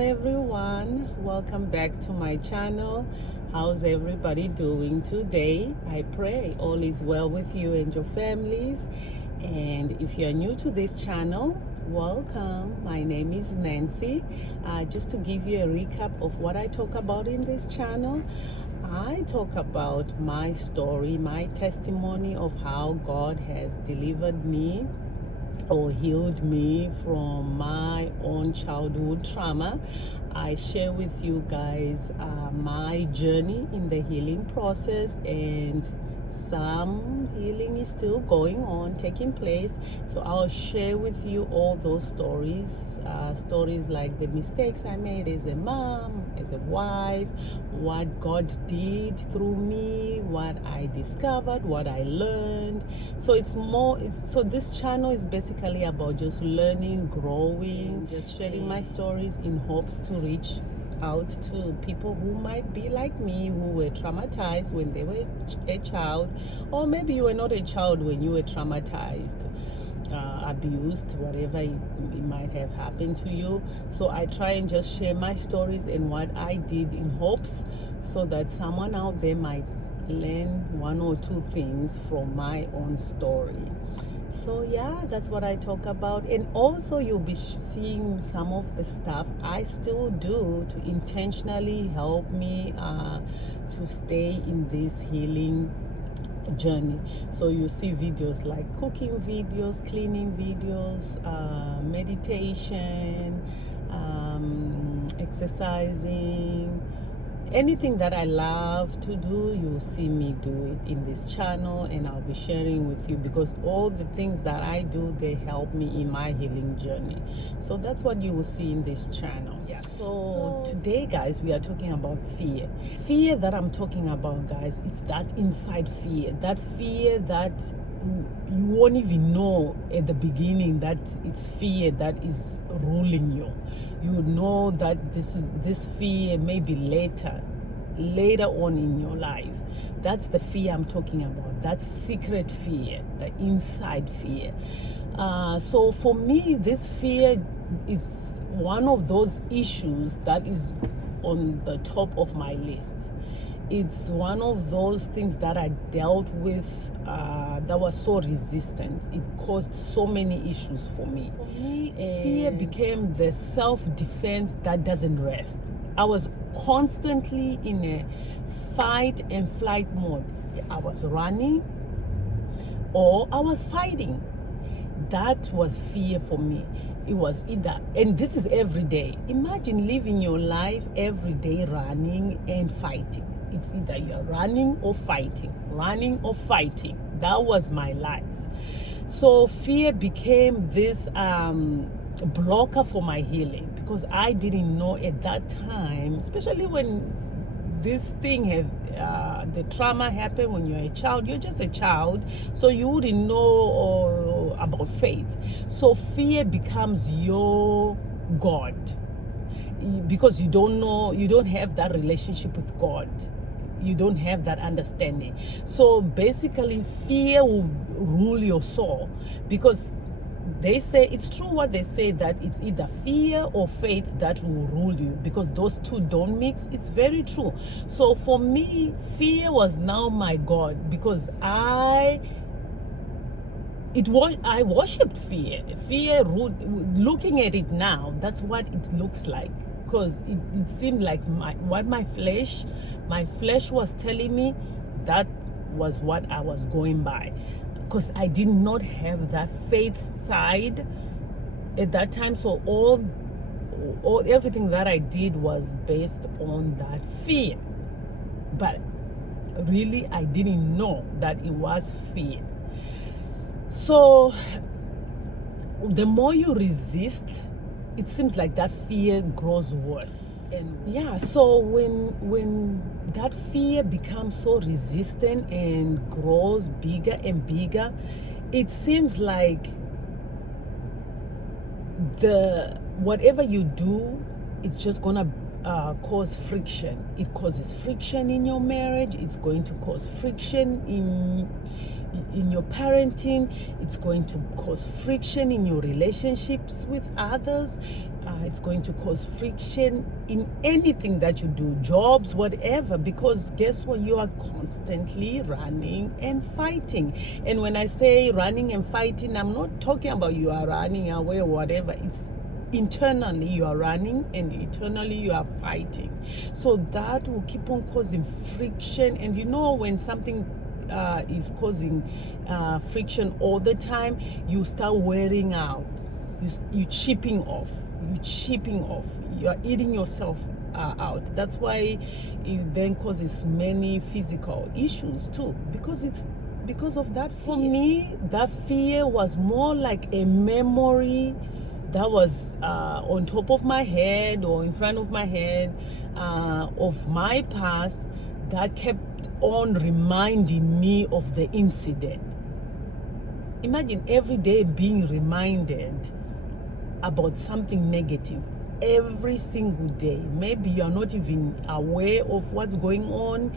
everyone, welcome back to my channel. How's everybody doing today? I pray all is well with you and your families. And if you're new to this channel, welcome. My name is Nancy. Just to give you a recap of what I talk about in this channel, I talk about my story, my testimony of how God has delivered me or healed me from my own childhood trauma. I share with you guys my journey in the healing process, and some healing is still going on, taking place. So I'll share with you all those stories, stories like the mistakes I made as a mom, as a wife, what God did through me, what I discovered, what I learned. So so this channel is basically about just learning, growing, just sharing my stories in hopes to reach out to people who might be like me, who were traumatized when they were a child, or maybe you were not a child when you were traumatized, abused, whatever it might have happened to you. So I try and just share my stories and what I did in hopes so that someone out there might learn one or two things from my own story. So yeah, that's what I talk about. And also you'll be seeing some of the stuff I still do to intentionally help me to stay in this healing journey. So you see videos like cooking videos, cleaning videos, meditation, exercising, anything that I love to do, you'll see me do it in this channel, and I'll be sharing with you because all the things that I do, they help me in my healing journey. So that's what you will see in this channel. Yeah. So today, guys, we are talking about fear. Fear that I'm talking about, guys, it's that inside fear, that you won't even know at the beginning that it's fear that is ruling you. You know that this fear maybe later on in your life. That's the fear I'm talking about. That secret fear, the inside fear. So for me, this fear is one of those issues that is on the top of my list. It's one of those things that I dealt with that was so resistant. It caused so many issues for me. Fear became the self-defense that doesn't rest. I was constantly in a fight and flight mode. I was running or I was fighting. That was fear for me. It was either, and this is every day. Imagine living your life every day running and fighting. It's either you're running or fighting. That was my life. So fear became this blocker for my healing because I didn't know at that time, especially when this thing the trauma happened when you're a child. You're just a child, so you wouldn't know about faith. So fear becomes your God because you don't know, you don't have that relationship with God. You don't have that understanding. So basically fear will rule your soul because they say, it's true what they say, that it's either fear or faith that will rule you because those two don't mix. It's very true. So for me, fear was now my God because I worshipped fear. Fear ruled. Looking at it now, that's what it looks like. Because it seemed like what my flesh was telling me, that was what I was going by. Because I did not have that faith side at that time. So everything that I did was based on that fear. But really, I didn't know that it was fear. So the more you resist, it seems like that fear grows worse. And yeah, so when that fear becomes so resistant and grows bigger and bigger, it seems like whatever you do, it's just gonna cause friction. It causes friction in your marriage. It's going to cause friction in your parenting. It's going to cause friction in your relationships with others. It's going to cause friction in anything that you do, jobs, whatever, because guess what? You are constantly running and fighting. And when I say running and fighting, I'm not talking about you are running away or whatever. It's internally you are running and internally you are fighting. So that will keep on causing friction. And you know, when something is causing friction all the time, you start wearing out. You chipping off. You are eating yourself out. That's why it then causes many physical issues too, because it's because of that. For me, that fear was more like a memory that was on top of my head or in front of my head of my past, that kept on reminding me of the incident. Imagine every day being reminded about something negative every single day. Maybe you're not even aware of what's going on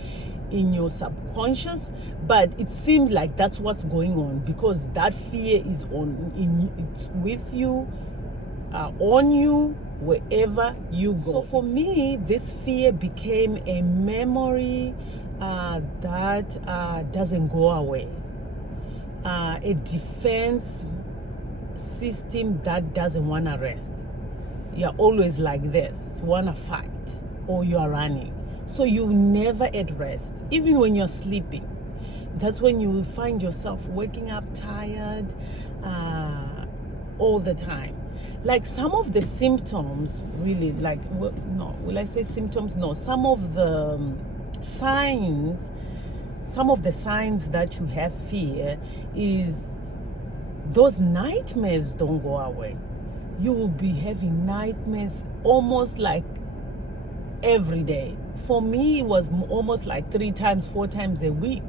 in your subconscious, but it seems like that's what's going on, because that fear is it's with you, on you, wherever you go. So for me, this fear became a memory that doesn't go away, a defense system that doesn't want to rest. You're always like this, you want to fight, or you are running. So you never at rest, even when you're sleeping. That's when you find yourself waking up tired all the time. Like some of the symptoms, really, like, no, will I say symptoms? No, some of the signs that you have fear is those nightmares don't go away. You will be having nightmares almost like every day. For me, it was almost like 3 times, 4 times a week.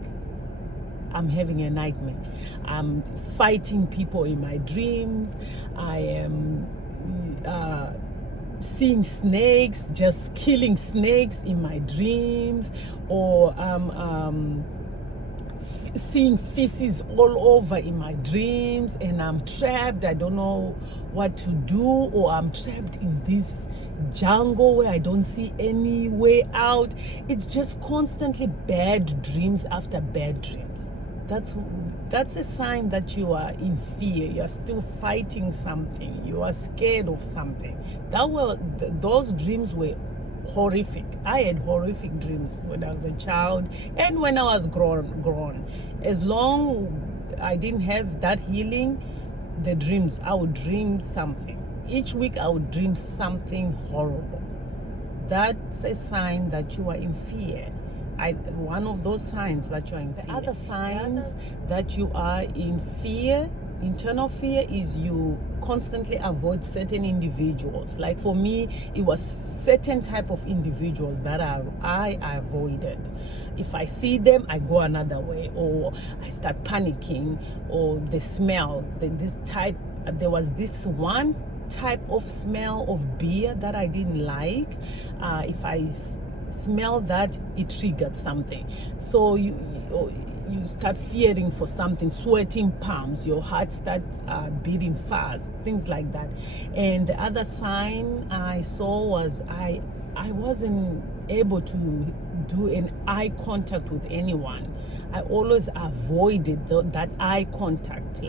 I'm having a nightmare. I'm fighting people in my dreams. I am seeing snakes, just killing snakes in my dreams, or seeing feces all over in my dreams, and I'm trapped. I don't know what to do, or I'm trapped in this jungle where I don't see any way out. It's just constantly bad dreams after bad dreams. That's a sign that you are in fear. You are still fighting something. You are scared of something. Those dreams were horrific. I had horrific dreams when I was a child and when I was grown. As long I didn't have that healing, the dreams, I would dream something. Each week I would dream something horrible. That's a sign that you are in fear. One of those signs that you are in fear. The other signs that you are in fear, internal fear, is you constantly avoid certain individuals. Like for me, it was certain type of individuals that I avoided. If I see them, I go another way, or I start panicking, or the smell, there was this one type of smell of beer that I didn't like. If I smell that, it triggered something. So you start fearing for something, sweating palms, your heart starts beating fast, things like that. And the other sign I saw was I wasn't able to do an eye contact with anyone. I always avoided that eye contact,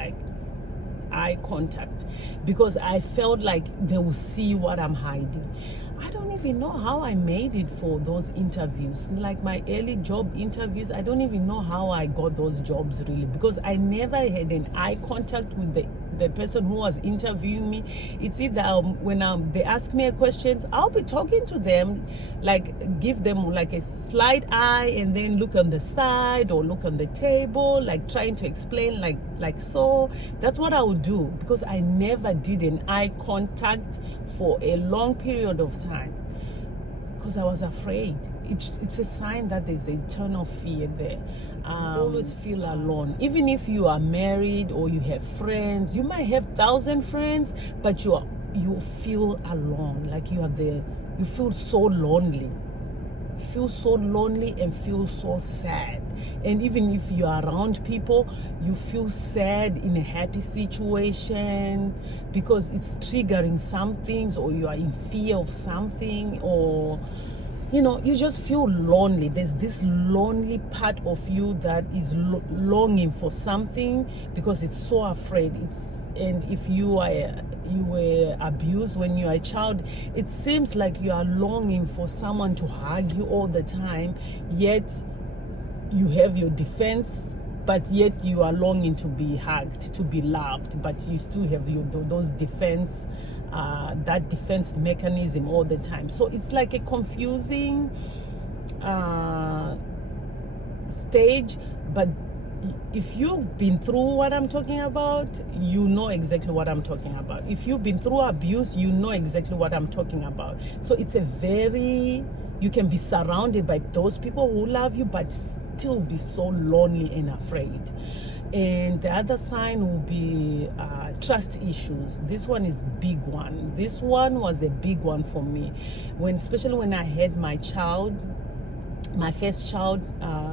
because I felt like they will see what I'm hiding. I don't even know how I made it for those interviews. Like my early job interviews, I don't even know how I got those jobs really, because I never had an eye contact with the person who was interviewing me. It's either when they ask me a question, I'll be talking to them, like give them like a slight eye and then look on the side or look on the table, like trying to explain like so. That's what I would do, because I never did an eye contact for a long period of time, because I was afraid. It's a sign that there's eternal fear there. Always feel alone. Even if you are married or you have friends, you might have 1,000 friends, but you feel alone. Like you feel so lonely. Feel so lonely and feel so sad. And even if you are around people, you feel sad in a happy situation because it's triggering some things, or you are in fear of something, or you just feel lonely. There's this lonely part of you that is longing for something because it's so afraid. And if you were abused when you are a child, it seems like you are longing for someone to hug you all the time, yet you have your defense, but yet you are longing to be hugged, to be loved, but you still have those defense, that defense mechanism all the time. So it's like a confusing stage, but if you've been through what I'm talking about, you know exactly what I'm talking about. If you've been through abuse, you know exactly what I'm talking about. So it's you can be surrounded by those people who love you, but still be so lonely and afraid. And the other sign will be trust issues. This one is big one. This one was a big one for me, especially when I had my child, my first child,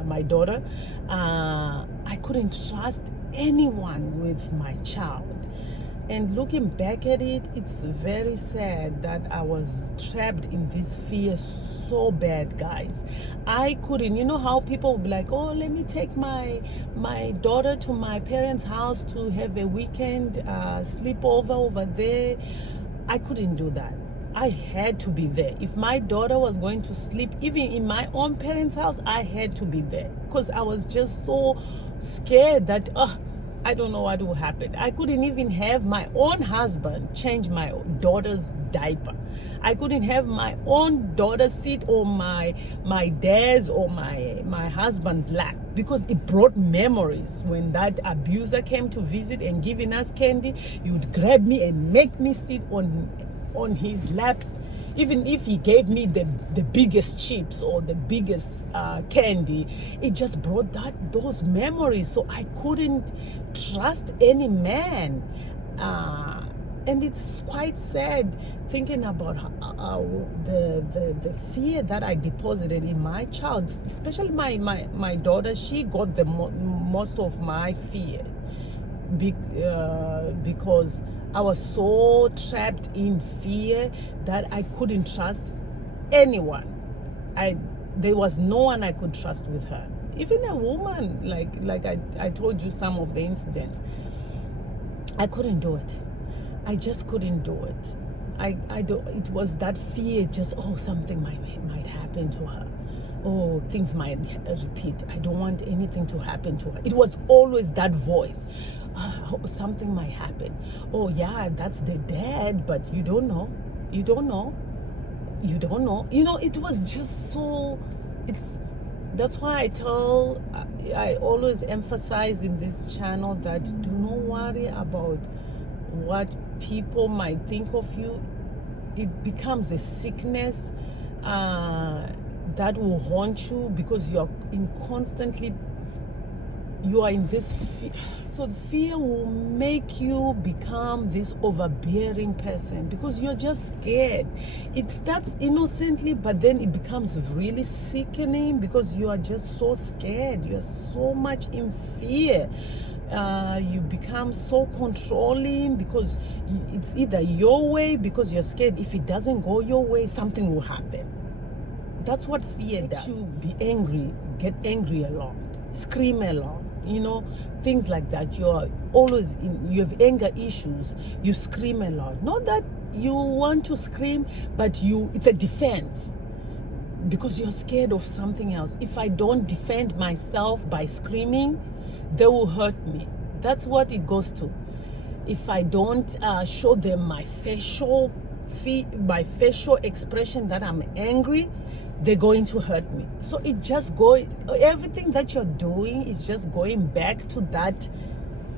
my daughter. I couldn't trust anyone with my child. And looking back at it, it's very sad that I was trapped in this fear so bad, guys. I couldn't, how people would be like, oh, let me take my daughter to my parents' house to have a weekend sleepover over there. I couldn't do that. I had to be there. If my daughter was going to sleep, even in my own parents' house, I had to be there because I was just so scared that, I don't know what will happen. I couldn't even have my own husband change my daughter's diaper. I couldn't have my own daughter sit on my dad's or my husband's lap, because it brought memories. When that abuser came to visit and giving us candy, he would grab me and make me sit on his lap. Even if he gave me the biggest chips or the biggest candy, it just brought those memories. So I couldn't trust any man. And it's quite sad thinking about the fear that I deposited in my child, especially my daughter. She got the most of my fear because I was so trapped in fear that I couldn't trust anyone. There was no one I could trust with her. Even a woman, like I told you some of the incidents. I couldn't do it. I just couldn't do it. It was that fear, just, something might happen to her. Oh, things might repeat. I don't want anything to happen to her. It was always that voice. Something might happen. Oh yeah, that's the dad, but you don't know. You don't know. You don't know. It was just so. That's why I always emphasize in this channel that do not worry about what people might think of you. It becomes a sickness that will haunt you because you are in this fear. So fear will make you become this overbearing person because you're just scared. It starts innocently, but then it becomes really sickening because you are just so scared. You're so much in fear. You become so controlling because it's either your way, because you're scared. If it doesn't go your way, something will happen. That's what fear does. You be angry, get angry a lot, scream a lot, things like that. You have anger issues, you scream a lot. Not that you want to scream, but it's a defense because you're scared of something else. If I don't defend myself by screaming, they will hurt me. That's what it goes to. If I don't show them my facial expression that I'm angry, they're going to hurt me. So everything that you're doing is just going back to that.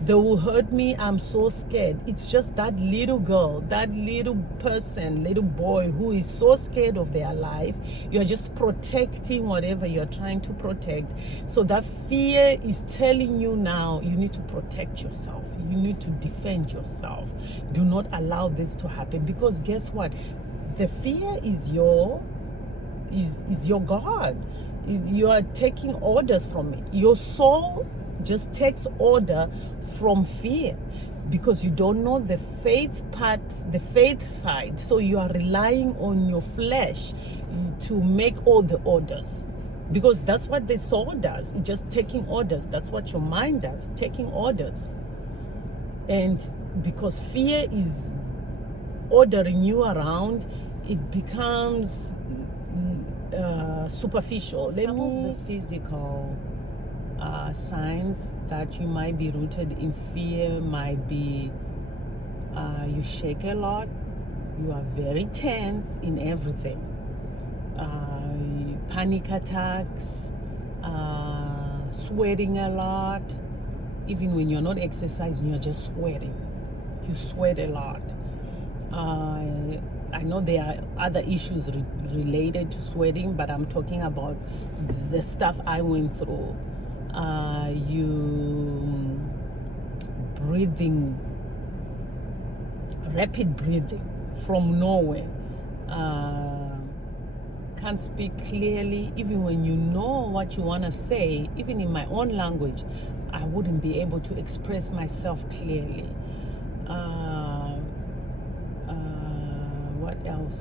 They will hurt me. I'm so scared. It's just that little girl, that little person, little boy who is so scared of their life. You're just protecting whatever you're trying to protect. So that fear is telling you now you need to protect yourself. You need to defend yourself. Do not allow this to happen, because guess what? The fear is your God. You are taking orders from it. Your soul just takes order from fear because you don't know the faith part, the faith side. So you are relying on your flesh to make all the orders, because that's what the soul does. It's just taking orders. That's what your mind does, taking orders. And because fear is ordering you around, it becomes superficial. Some of the physical signs that you might be rooted in fear might be you shake a lot, you are very tense in everything, panic attacks, sweating a lot. Even when you're not exercising, you're just sweating. You sweat a lot. I know there are other issues related to sweating, but I'm talking about the stuff I went through. You breathing, rapid breathing from nowhere. Can't speak clearly. Even when you know what you want to say, even in my own language, I wouldn't be able to express myself clearly.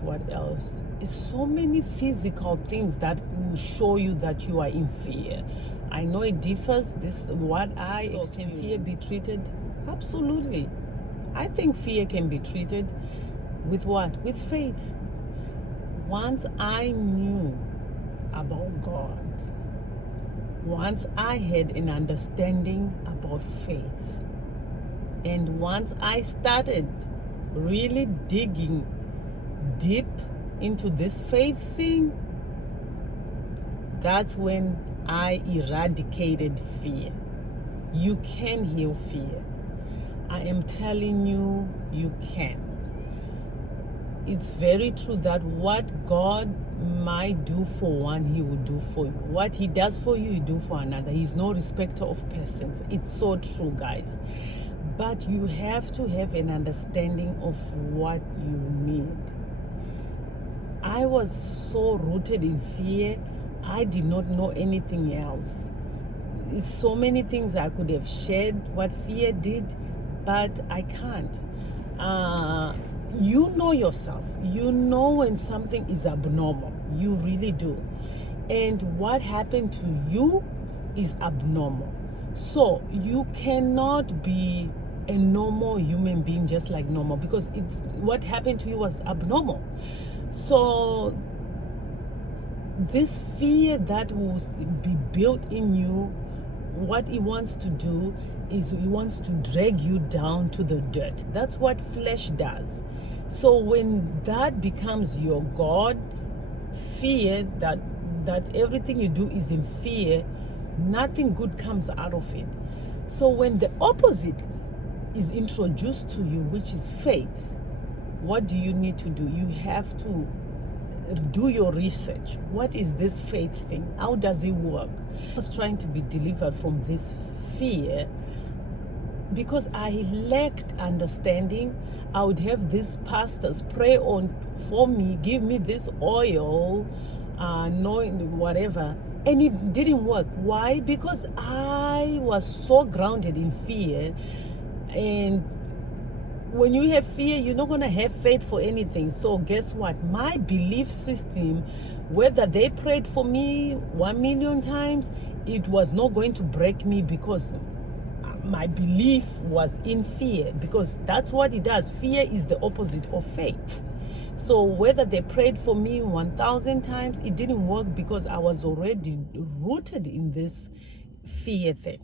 What else? It's so many physical things that will show you that you are in fear. I know it differs. This what I experience. Can fear be treated? Absolutely. I think fear can be treated with what? With faith. Once I knew about God, once I had an understanding about faith, and once I started really digging deep into this faith thing, that's when I eradicated fear. You can heal fear. I am telling you, you can. It's very true that what God might do for one, He will do for you. What He does for you, He do for another. He's no respecter of persons. It's so true, guys. But you have to have an understanding of what you need. I was so rooted in fear, I did not know anything else. It's so many things I could have shared what fear did, but I can't. You know yourself. You know when something is abnormal. You really do. And what happened to you is abnormal. So you cannot be a normal human being just like normal, because it's what happened to you was abnormal. So this fear that will be built in you, what it wants to do is it wants to drag you down to the dirt. That's what flesh does. So when that becomes your God, fear, that everything you do is in fear, nothing good comes out of it. So when the opposite is introduced to you, which is faith, what do you need to do? You have to do your research. What is this faith thing? How does it work? I was trying to be delivered from this fear because I lacked understanding. I would have these pastors pray for me, give me this oil, knowing whatever, and it didn't work. Why? Because I was so grounded in fear. And when you have fear, you're not going to have faith for anything. So guess what? My belief system, whether they prayed for me 1,000,000 times, it was not going to break me, because my belief was in fear, because that's what it does. Fear is the opposite of faith. So whether they prayed for me 1,000 times, it didn't work, because I was already rooted in this fear thing.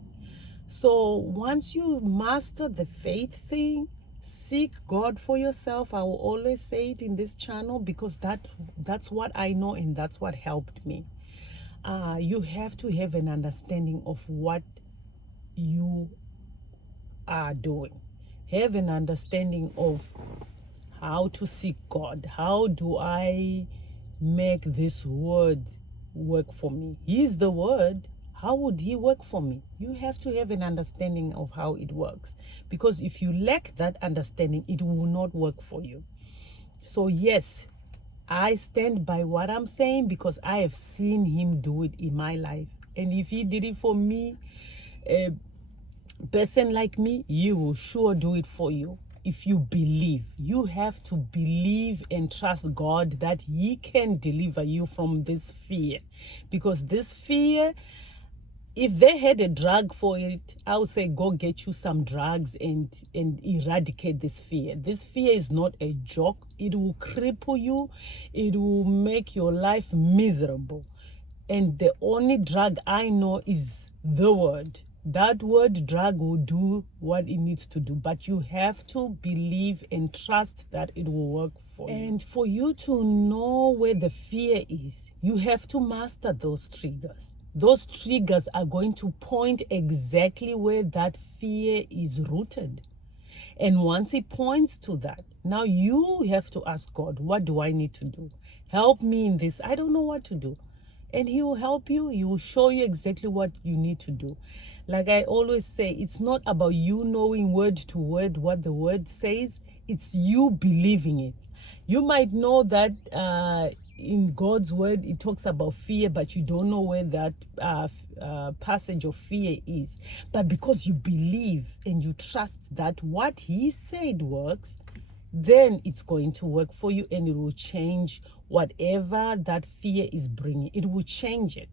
So once you master the faith thing, seek God for yourself. I will always say it in this channel, because that's what I know, and that's what helped me. You have to have an understanding of what you are doing. Have an understanding of how to seek God. How do I make this word work for me? He's the word. How would He work for me? You have to have an understanding of how it works, because if you lack that understanding, it will not work for you. So yes, I stand by what I'm saying because I have seen him do it in my life. And if he did it for me, a person like me, he will sure do it for you. If you believe, you have to believe and trust God that he can deliver you from this fear. Because this fear, if they had a drug for it, I would say go get you some drugs and eradicate this fear. This fear is not a joke. It will cripple you. It will make your life miserable. And the only drug I know is the word. That word drug will do what it needs to do, but you have to believe and trust that it will work for you. And for you to know where the fear is, you have to master those triggers. Those triggers are going to point exactly where that fear is rooted. And once it points to that, now you have to ask God, what do I need to do? Help me in this. I don't know what to do. And he will help you. He will show you exactly what you need to do. Like I always say, it's not about you knowing word to word what the word says. It's you believing it. You might know that in God's word, it talks about fear, but you don't know where that passage of fear is. But because you believe and you trust that what he said works, then it's going to work for you, and it will change whatever that fear is bringing. It will change it.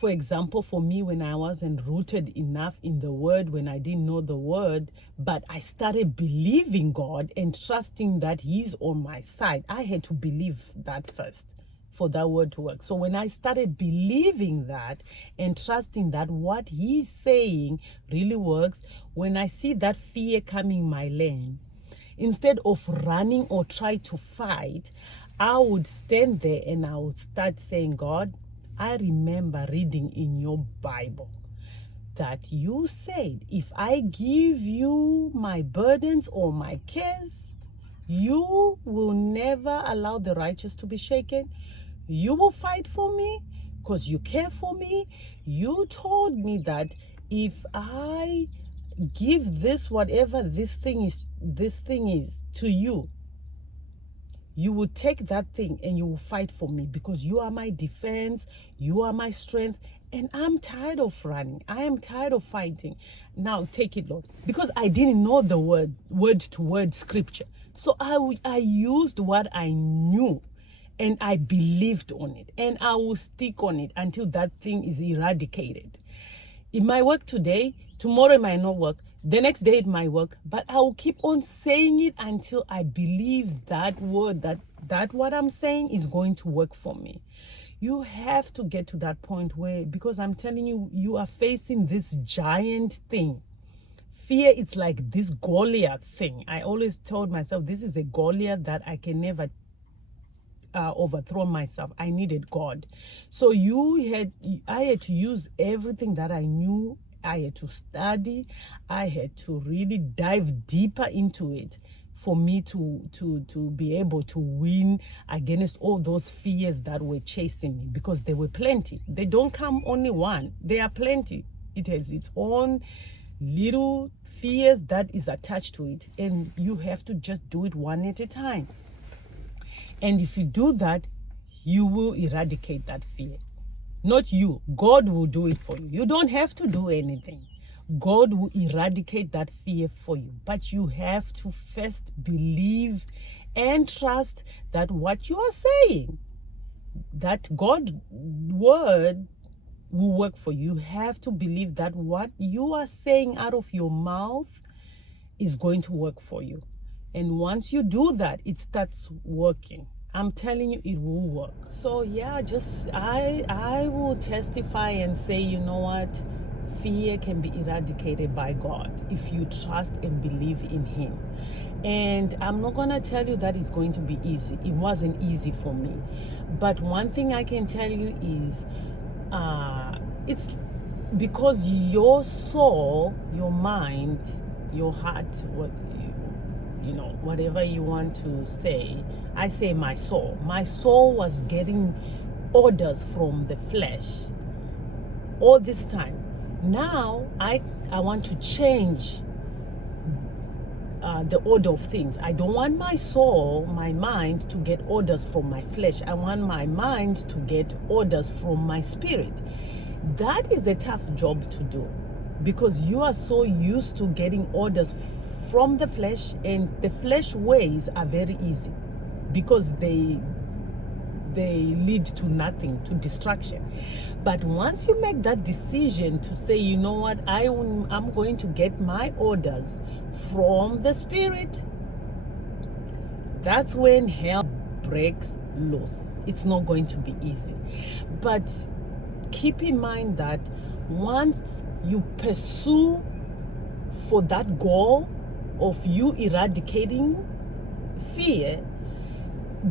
For example, for me, when I wasn't rooted enough in the word, when I didn't know the word, but I started believing God and trusting that he's on my side. I had to believe that first for that word to work. So when I started believing that and trusting that what he's saying really works, when I see that fear coming my lane, instead of running or try to fight, I would stand there and I would start saying, God, I remember reading in your Bible that you said, if I give you my burdens or my cares, you will never allow the righteous to be shaken. You will fight for me because you care for me. You told me that if I give this, whatever this thing is to you, you will take that thing and you will fight for me because you are my defense, you are my strength, and I'm tired of running. I am tired of fighting. Now take it, Lord. Because I didn't know the word to word scripture. So I used what I knew and I believed on it, and I will stick on it until that thing is eradicated. It might work today, tomorrow it might not work, the next day it might work, but I will keep on saying it until I believe that word, that what I'm saying is going to work for me. You have to get to that point where, because I'm telling you, you are facing this giant thing. Fear, it's like this Goliath thing. I always told myself, this is a Goliath that I can never overthrow myself. I needed God. So I had to use everything that I knew. I had to study. I had to really dive deeper into it for me to be able to win against all those fears that were chasing me, because there were plenty. They don't come only one. There are plenty. It has its own little fears that is attached to it, and you have to just do it one at a time. And if you do that, you will eradicate that fear. Not you. God will do it for you. You don't have to do anything. God will eradicate that fear for you. But you have to first believe and trust that what you are saying, that God's word will work for you. You have to believe that what you are saying out of your mouth is going to work for you. And once you do that, it starts working. I'm telling you, it will work. So yeah, I will testify and say, you know what? Fear can be eradicated by God if you trust and believe in him. And I'm not going to tell you that it's going to be easy. It wasn't easy for me. But one thing I can tell you is it's because your soul, your mind, your heart, whatever you want to say. I say my soul. My soul was getting orders from the flesh all this time. Now I want to change the order of things. I don't want my soul, my mind, to get orders from my flesh. I want my mind to get orders from my spirit. That is a tough job to do, because you are so used to getting orders from the flesh, and the flesh ways are very easy because they lead to nothing, to distraction. But once you make that decision to say, you know what, I'm going to get my orders from the spirit, that's when hell breaks loose. It's not going to be easy. But keep in mind that once you pursue for that goal of you eradicating fear,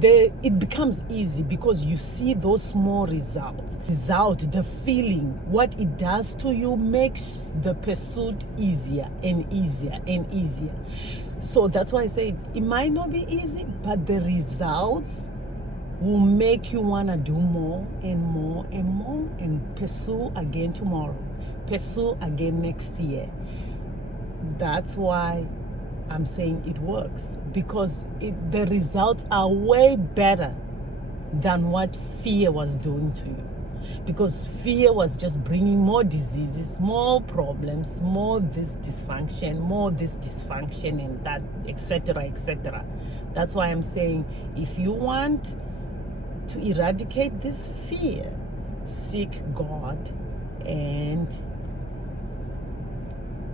it becomes easy, because you see those small results. The feeling, what it does to you makes the pursuit easier and easier and easier. So that's why I say it might not be easy, but the results will make you want to do more and more and more, and pursue again tomorrow, pursue again next year. That's why I'm saying it works, because the results are way better than what fear was doing to you. Because fear was just bringing more diseases, more problems, more this dysfunction, and that, etc., etc. That's why I'm saying, if you want to eradicate this fear, seek God, and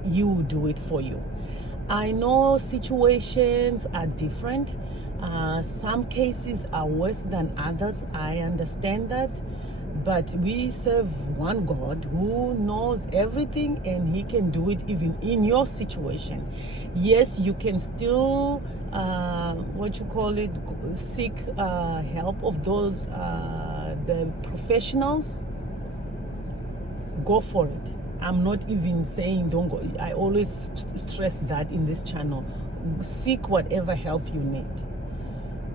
He will do it for you. I know situations are different. Some cases are worse than others. I understand that. But we serve one God who knows everything, and He can do it even in your situation. Yes, you can still, seek help of those, the professionals. Go for it. I'm not even saying don't go. I always stress that in this channel. Seek whatever help you need.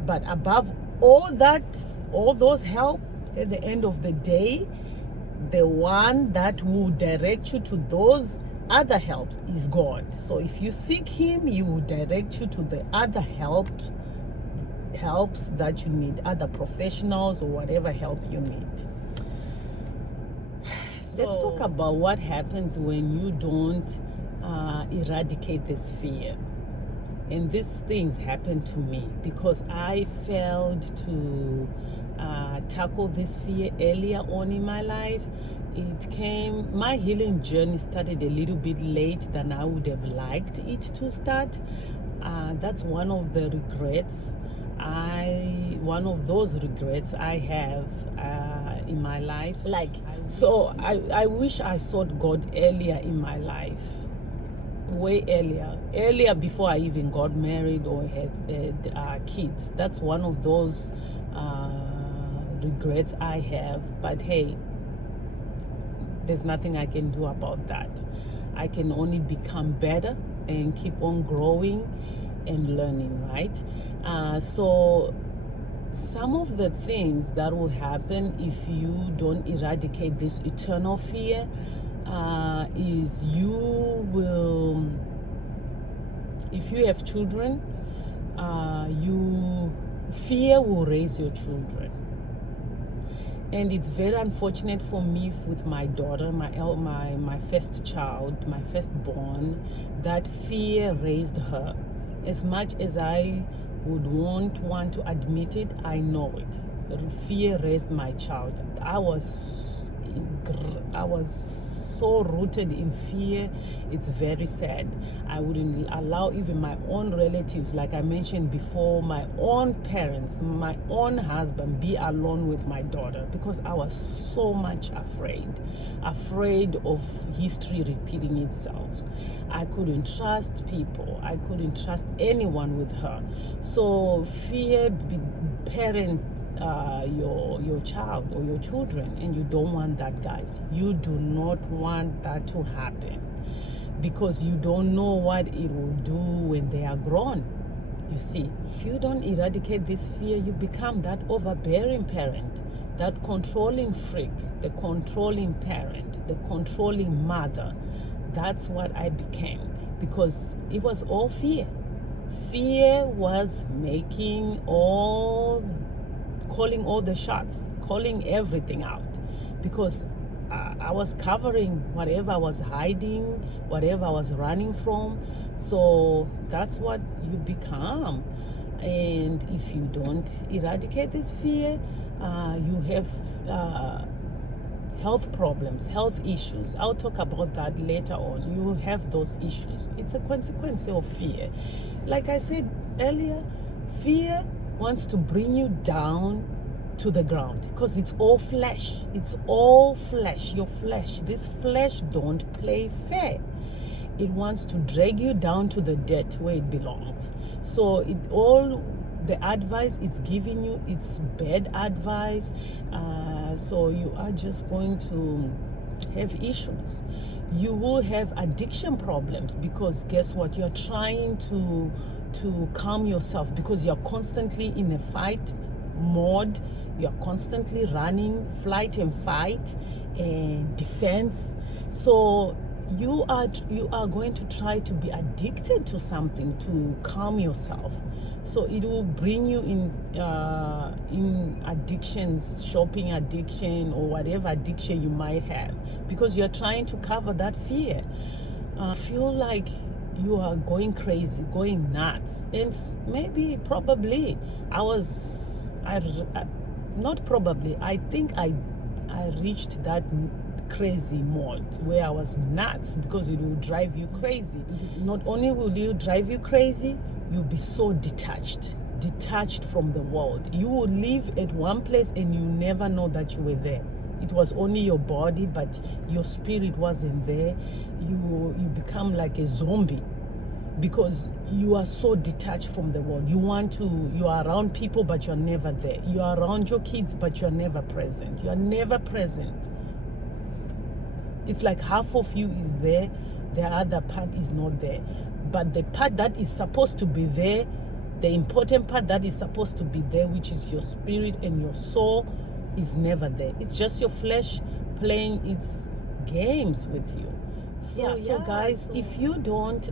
But above all that, all those help, at the end of the day, the one that will direct you to those other helps is God. So if you seek Him, He will direct you to the other helps that you need, other professionals or whatever help you need. Let's talk about what happens when you don't eradicate this fear. And these things happened to me because I failed to tackle this fear earlier on in my life. My healing journey started a little bit late than I would have liked it to start. That's one of the regrets. One of those regrets I have in my life. I wish I sought God earlier in my life, way earlier before I even got married or had kids. That's one of those regrets I have. But hey, there's nothing I can do about that. I can only become better and keep on growing and learning, right? So some of the things that will happen if you don't eradicate this eternal fear is if you have children, fear will raise your children. And it's very unfortunate for me with my daughter, my first child, my firstborn, that fear raised her. As much as I would want to admit it, I know it. Fear raised my child. I was so rooted in fear. It's very sad. I wouldn't allow even my own relatives, like I mentioned before, my own parents, my own husband, be alone with my daughter, because I was so much afraid of history repeating itself. I couldn't trust people. I couldn't trust anyone with her. So fear parent your child or your children, and you don't want that, guys. You do not want that to happen, because you don't know what it will do when they are grown. You see, if you don't eradicate this fear, you become that overbearing parent, that controlling freak, the controlling parent, the controlling mother. That's what I became, because it was all fear. Fear was calling all the shots, calling everything out, because I was covering whatever I was hiding, whatever I was running from. So that's what you become. And if you don't eradicate this fear, you have health problems, health issues. I'll talk about that later on. You have those issues. It's a consequence of fear. Like I said earlier, fear wants to bring you down to the ground, because it's all flesh. It's all flesh. Your flesh. This flesh don't play fair. It wants to drag you down to the dirt where it belongs. So the advice it's giving you, it's bad advice. So you are just going to have issues. You will have addiction problems, because guess what? You're trying to calm yourself, because you're constantly in a fight mode. You're constantly running, flight and fight and defense. So you are going to try to be addicted to something to calm yourself. So it will bring you in addictions, shopping addiction, or whatever addiction you might have, because you're trying to cover that fear. Feel like you are going crazy, going nuts. And probably I think I reached that crazy mode where I was nuts, because it will drive you crazy. Not only will you drive you crazy, you'll be so detached from the world. You will live at one place and you never know that you were there. It was only your body, but your spirit wasn't there. You become like a zombie, because you are so detached from the world. You are around people, but you're never there. You are around your kids, but you're never present. You are never present. It's like half of you is there, the other part is not there. But the part that is supposed to be there, the important part that is supposed to be there, which is your spirit and your soul, is never there. It's just your flesh playing its games with you. So guys, if you don't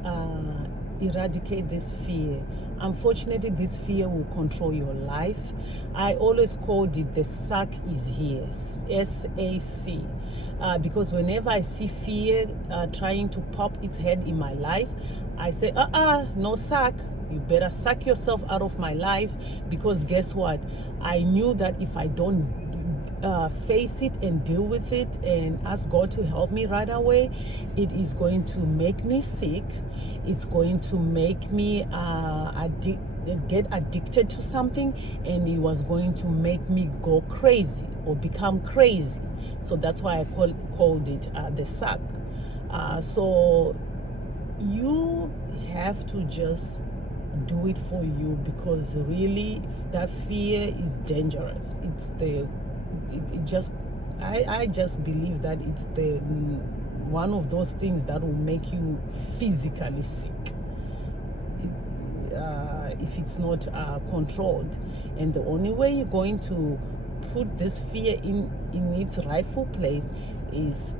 eradicate this fear, unfortunately this fear will control your life. I always called it the sack is here, SAC, because whenever I see fear trying to pop its head in my life, I say, no sack. You better sack yourself out of my life, because guess what? I knew that if I don't face it and deal with it and ask God to help me right away, it is going to make me sick. It's going to make me get addicted to something, and it was going to make me go crazy or become crazy. So that's why I called it the sack. So you have to just do it for you, because really that fear is dangerous. I just believe that it's one of those things that will make you physically sick if it's not controlled. And the only way you're going to put this fear in its rightful place is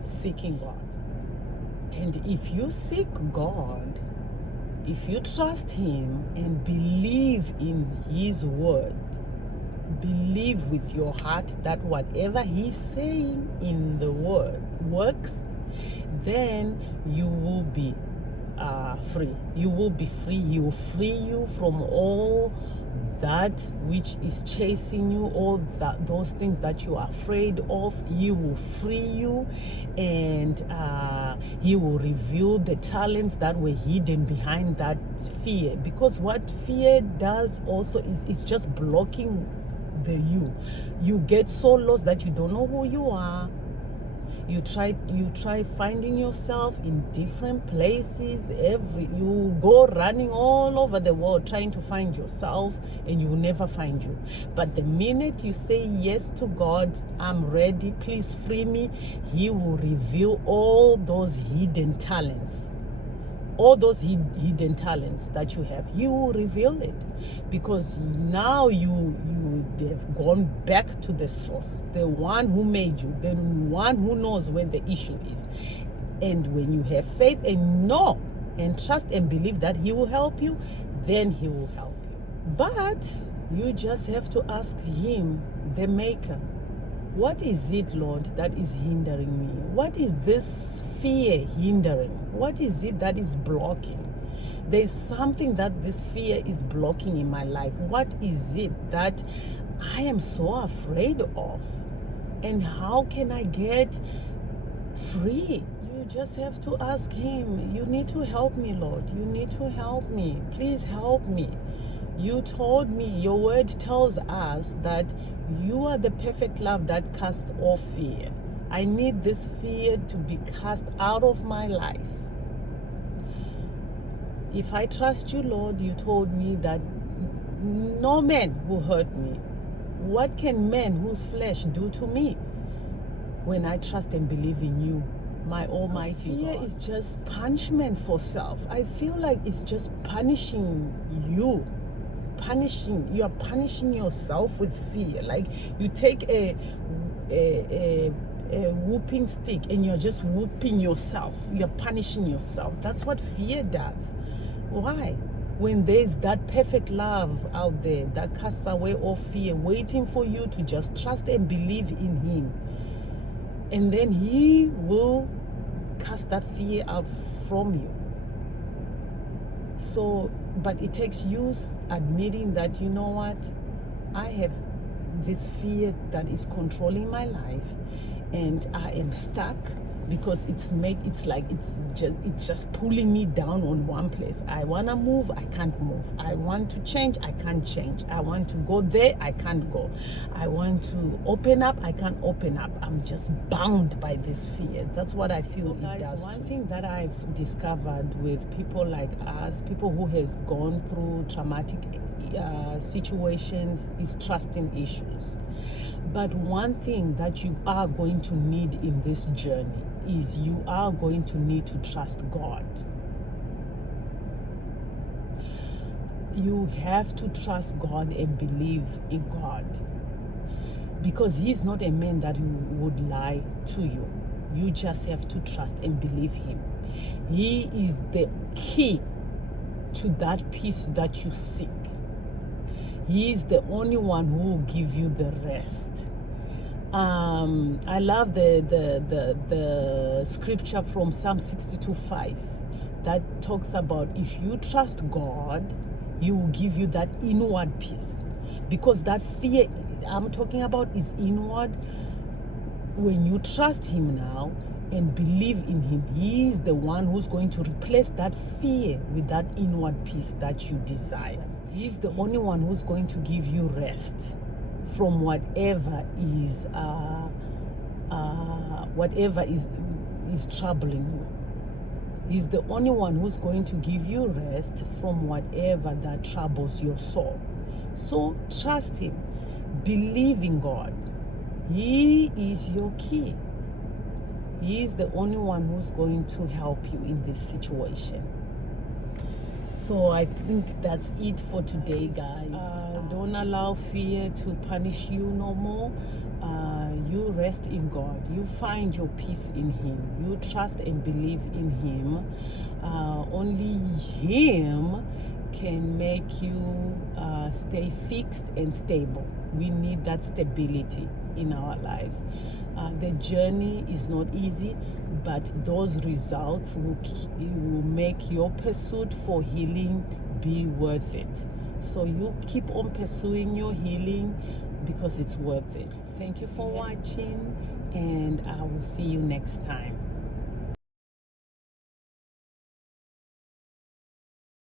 seeking God. And if you seek God, if you trust Him and believe in His word, believe with your heart that whatever He's saying in the word works, then you will be free. You will be free. He will free you from all that which is chasing you, all those things that you are afraid of. He will free you, and He will reveal the talents that were hidden behind that fear. Because what fear does also is it's just blocking you get so lost that you don't know who you are. You try finding yourself in different places. You go running all over the world trying to find yourself, and you will never find you. But the minute you say yes to God, I'm ready, please free me, He will reveal all those hidden talents. All those hidden talents that you have, He will reveal it, because now you have gone back to the source, the one who made you, the one who knows where the issue is. And when you have faith and know and trust and believe that he will help you, then he will help you. But you just have to ask him, the maker, what is it, Lord, that is hindering me? What is this fear hindering? What is it that is blocking? There's something that this fear is blocking in my life. What is it that I am so afraid of? And how can I get free? You just have to ask him, you need to help me, Lord. You need to help me. Please help me. You told me, your word tells us that you are the perfect love that casts off fear. I need this fear to be cast out of my life. If I trust you, Lord, you told me that no man will hurt me. What can man whose flesh do to me when I trust and believe in you, my almighty fear God? Is just punishment for self. I feel like it's just punishing you. You are punishing yourself with fear. Like you take a whooping stick and you're just whooping yourself. You're punishing yourself. That's what fear does. Why? When there's that perfect love out there that casts away all fear, waiting for you to just trust and believe in him, and then he will cast that fear out from you. So, but it takes you admitting that, you know what, I have this fear that is controlling my life, and I am stuck because it's just pulling me down on one place. I want to move, I can't move. I want to change, I can't change. I want to go there, I can't go. I want to open up, I can't open up. I'm just bound by this fear. That's what I feel so, guys, it does. One thing that I've discovered with people like us, people who has gone through traumatic situations, is trusting issues. But one thing that you are going to need in this journey is you are going to need to trust God. You have to trust God and believe in God, because he's not a man that would lie to you. You just have to trust and believe him. He is the key to that peace that you seek. He is the only one who will give you the rest. I love the scripture from Psalm 62:5 that talks about, if you trust God, he will give you that inward peace. Because that fear I'm talking about is inward. When you trust him now and believe in him, he is the one who's going to replace that fear with that inward peace that you desire. He's the only one who's going to give you rest from whatever is troubling you. He's the only one who's going to give you rest from whatever that troubles your soul. So trust him. Believe in God. He is your key. He is the only one who's going to help you in this situation. So I think that's it for today, guys. Don't allow fear to punish you no more. You rest in God. You find your peace in him. You trust and believe in him. Only him can make you stay fixed and stable. We need that stability in our lives. The journey is not easy, but those results will make your pursuit for healing be worth it. So you keep on pursuing your healing because it's worth it. Thank you for watching, and I will see you next time.